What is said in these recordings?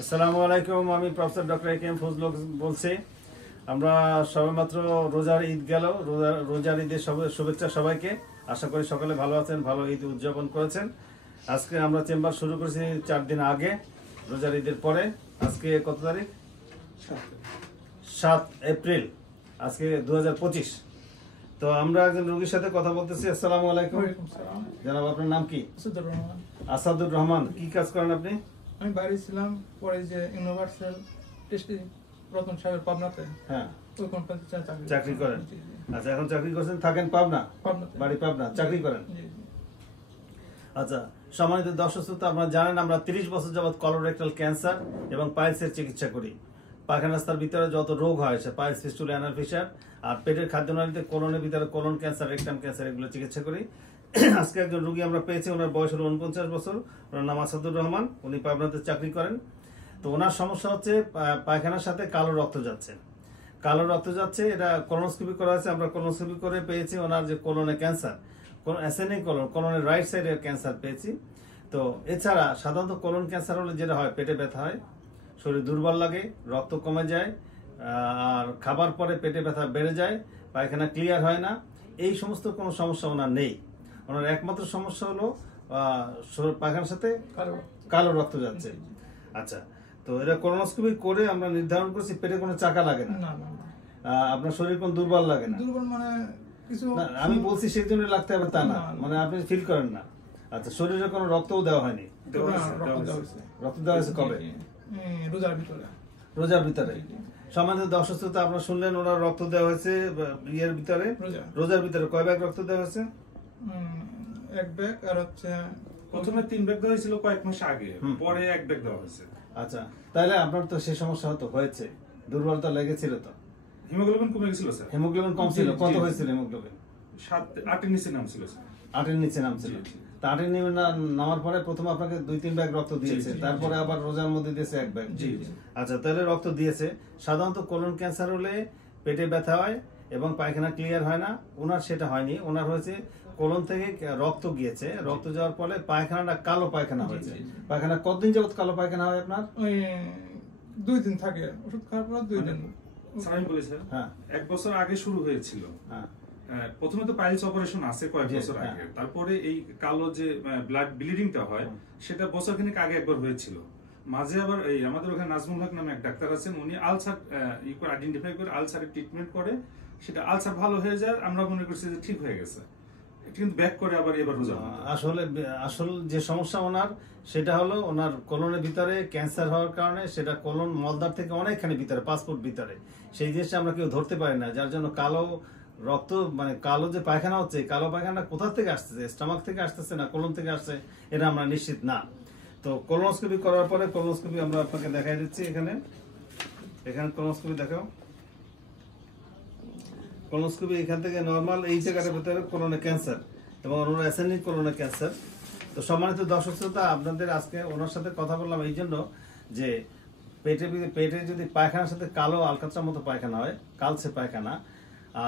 আসসালামু আলাইকুম, আমি প্রফেসর ডক্টর এ.কে.এম. ফজলুল হক বলছি। আমরা সবেমাত্র রোজার ঈদ গেল। রোজার ঈদের শুভেচ্ছা সবাইকে। আশা করি সকলে ভালো আছেন, ভালো ঈদ উদযাপন করেছেন। আজকে আমরা চেম্বার শুরু করেছি 4 দিন আগে, রোজার ঈদের পরে। আজকে কত তারিখ? 7 এপ্রিল, আজকে 2025। তো আমরা একজন রোগীর সাথে কথা বলতেছি। আসসালামু আলাইকুম। জানাব, আপনার নাম কি? আসাদুর রহমান। কি কাজ করেন আপনি? আমি বাইরে ছিলাম, পরে যে ইউনিভার্সাল টেস্টি রতন সাহেবের পাবনাতে, হ্যাঁ, ওই কোম্পানিতে চাকরি করেন। আচ্ছা, এখন চাকরি করছেন, থাকেন পাবনা? বাড়ি পাবনা, চাকরি করেন। আচ্ছা, সম্মানিত দর্শক শ্রোতা, আপনারা জানেন আমরা 30 বছর যাবত কলোরেক্টাল ক্যান্সার এবং পাইলসের চিকিৎসা করি। পায়খানা রাস্তার ভিতরে যত রোগ হয়, সে পাইলস, ফিস্টুলা, অ্যানাল ফিশার, আর পেটের খাদ্যনালীতে কোলনের ভিতরে কোলন ক্যান্সার, রেকটাম ক্যান্সার, এগুলো চিকিৎসা করি। আজকে একজন রোগী আমরা পেয়েছি, ওনার বয়স হলো 49 বছর। ওনার নাম আসাদুর রহমান, উনি পাবনাতে চাকরি করেন। তো ওনার সমস্যা হচ্ছে পায়খানার সাথে কালো রক্ত যাচ্ছে। কালো রক্ত যাচ্ছে, এটা কোলোনোস্কোপি করা হয়েছে। আমরা কোলোনোস্কোপি করে পেয়েছি ওনার যে কোলনে ক্যান্সার, অ্যাসেনিক কোলন, কোলনের রাইট সাইডে ক্যান্সার পেয়েছি। তো এছাড়া সাধারণত কোলন ক্যান্সার হলে যেটা হয়, পেটে ব্যথা হয়, শরীর দুর্বল লাগে, রক্ত কমে যায়, আর খাবার পরে পেটে ব্যথা বেড়ে যায়, পায়খানা ক্লিয়ার হয় না। এই সমস্ত কোনো সমস্যা ওনার নেই। ওনার একমাত্র সমস্যা হলো পায়খানার সাথে কালো রক্ত যাচ্ছে। আচ্ছা, তো এটা কোলোনোস্কোপি করে আমরা নির্ধারণ করছি পেটে কোনো চাকা লাগে না। আপনার শরীর কোন দুর্বল লাগে না? দুর্বল মানে কিছু, আমি বলছি সেই জন্য লাগতে হবে তা না, মানে আপনি ফিল করেন না। আচ্ছা, শরীরে কোনো রক্তও দেওয়া হয়নি? রক্ত দেওয়া হয়েছে কবে? রোজার ভিতরে। রোজার ভিতরে। সম্মানিত দর্শক শ্রোতা, আপনারা শুনলেন ওনার রক্ত দেওয়া হয়েছে ইয়ের ভিতরে, রোজার ভিতরে। কয় ব্যাগ রক্ত দেওয়া হয়েছে? 1 ব্যাগ, আর হচ্ছে প্রথমে 3 ব্যাগ দেওয়া হয়েছিল কয়েক মাস আগে, পরে 1 ব্যাগ দেওয়া হয়েছে। আচ্ছা, তাহলে আপনার তো সেই সমস্যা হতো, হয়েছে, দুর্বলতা লেগেছিল। তো হিমোগ্লোবিন কমে গেছিল স্যার। হিমোগ্লোবিন কম ছিল? কত হয়েছিল হিমোগ্লোবিন? 8 এর নিচে নামছিল স্যার। 8 এর নিচে নামছিল। তা 8 এর নিচে নামার পরে প্রথম আপনাকে 2-3 ব্যাগ রক্ত দিয়েছে, তারপরে আবার রোজার মধ্যে দিয়েছে 1 ব্যাগ। আচ্ছা, তাহলে রক্ত দিয়েছে। সাধারণত কোলন ক্যান্সার হলে পেটে ব্যথা হয় এবং পায়খানা ক্লিয়ার হয় না। ওনার সেটা হয়নি। ওনার হয়েছে কোলন থেকে রক্ত গিয়েছে, রক্ত যাওয়ার ফলে পায়খানাটা কালো পায়খানা হয়েছে। পায়খানা কতদিন যাবত কালো পায়খানা হয় আপনার? ওই 2 দিন থাকে, ওষুধ খাওয়ার পর 2 দিন। স্যার আমি বলি স্যার, 1 বছর আগে শুরু হয়েছিল। প্রথমে তো পাইলস অপারেশন আছে কয়েক বছর আগে, তারপরে এই কালো যে ব্লাড ব্লিডিংটা হয় সেটা বছরখানেক আগে একবার হয়েছিল। মাঝে আবার এই আমাদের ওখানে নাজমুল হক নামে এক ডাক্তার আছেন, উনি আলসার আইডেন্টিফাই করে আলসারের ট্রিটমেন্ট করে, সেটা আলসার ভালো হয়ে যায়, আমরা মনে করছি যে ঠিক হয়ে গেছে, কিন্তু ব্যাক করে আবার এবার রোজা। আসল যে সমস্যা ওনার, সেটা হলো ওনার কোলনের ভিতরে ক্যান্সার হওয়ার কারণে সেটা কোলন মলদার থেকে অনেকখানি ভিতরে, 5 ফুট ভিতরে, সেই জিনিসটা আমরা কেউ ধরতে পারি না, যার জন্য কালো রক্ত, মানে কালো যে পায়খানা হচ্ছে, কালো পায়খানা কোথা থেকে আসতেছে, স্টমাক থেকে আসতেছে না কোলন থেকে আসছে, এটা আমরা নিশ্চিত না। তো কোলোনোস্কোপি করার পরে, কোলোনোস্কোপি আমরা আপনাকে দেখাই দিচ্ছি। এখানে কোলোনোস্কোপি দেখাও। কোলোনোস্কোপি এখান থেকে নরমাল এই জায়গাটার ভিতরে কোলনে ক্যান্সার এবং ওনার অ্যাসেন্ডিং কোলনে ক্যান্সার। তো সম্মানিত দর্শক শ্রোতা, আপনাদের আজকে ওনার সাথে কথা বললাম এই জন্য যে পেটে যদি পায়খানার সাথে কালো আলকাতরার মতো পায়খানা হয়, কালচে পায়খানা,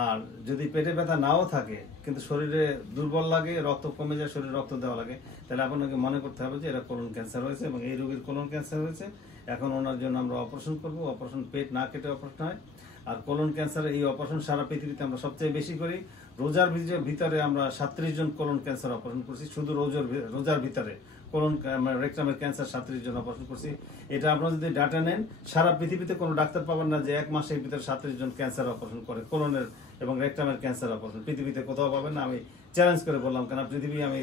আর যদি পেটে ব্যথা নাও থাকে কিন্তু শরীরে দুর্বল লাগে, রক্ত কমে যায়, শরীরে রক্ত দেওয়া লাগে, তাহলে আপনাকে মনে করতে হবে যে এরা কোলন ক্যান্সার হয়েছে এবং এই রোগীর কোলন ক্যান্সার হয়েছে। এখন ওনার জন্য আমরা অপারেশন করব। অপারেশন পেট না কেটে অপারেশন হয়। আর কোলন ক্যান্সারের এই অপারেশন সারা পৃথিবীতে আমরা সবচেয়ে বেশি করি। রোজার ভিতরে আমরা 37 জন কোলন ক্যান্সার অপারেশন করছি, শুধু রোজার ভিতরে কোলন রেকটামের ক্যান্সার 37 জন অপারেশন করছি। এটা আপনারা যদি ডাটা নেন, সারা পৃথিবীতে কোনো ডাক্তার পাবেন না যে 1 মাসের ভিতরে 37 জন ক্যান্সার অপারেশন করে, কোলনের এবং রেকটামের ক্যান্সার অপারেশন পৃথিবীতে কোথাও পাবেন না। আমি চ্যালেঞ্জ করে বললাম, কেন পৃথিবী আমি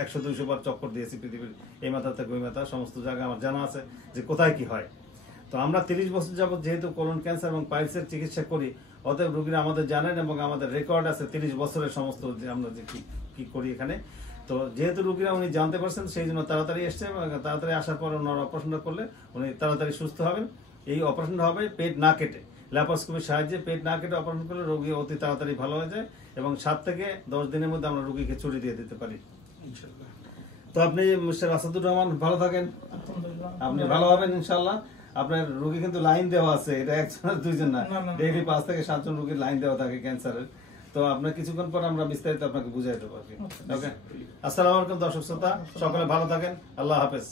100-200 বার চক্কর দিয়েছি পৃথিবীর এই মাথা থেকে ওই মাথা, সমস্ত জায়গায় আমার জানা আছে যে কোথায় কি হয়। তো আমরা 30 বছর যাবত যেহেতু কোলন ক্যান্সার এবং পাইলসের চিকিৎসা করি, অতএব রোগীরা আমাদের জানেন এবং আমাদের রেকর্ড আছে 30 বছরের সমস্ত যে আমরা যে কি করি এখানে। তো যেহেতু রোগীরা উনি জানতে পারছেন, সেই জন্য তাড়াতাড়ি এসছে এবং তাড়াতাড়ি আসার পর ওনার অপারেশনটা করলে উনি তাড়াতাড়ি সুস্থ হবেন। এই অপারেশনটা হবে পেট না কেটে, ল্যাপারোস্কোপির সাহায্যে পেট না কেটে অপারেশন করলে রোগী অতি তাড়াতাড়ি ভালো হয়ে যায় এবং 7 থেকে 10 দিনের মধ্যে আমরা রোগীকে ছুটি দিয়ে দিতে পারি ইনশাআল্লাহ। তো আপনি মিস্টার আসাদুর রহমান ভালো থাকেন, আপনি ভালো হবেন ইনশাআল্লাহ। আপনার রোগী কিন্তু লাইন দেওয়া আছে, এটা 1 জন 2 জন না, ডেইলি 5 থেকে 7 জন রোগীর লাইন দেওয়া থাকে ক্যান্সারের। তো আপনার কিছুক্ষণ পর আমরা বিস্তারিত আপনাকে বুঝাই দেবো। ওকে, আসসালামু আলাইকুম দর্শক শ্রোতা, সকলে ভালো থাকেন, আল্লাহ হাফেজ।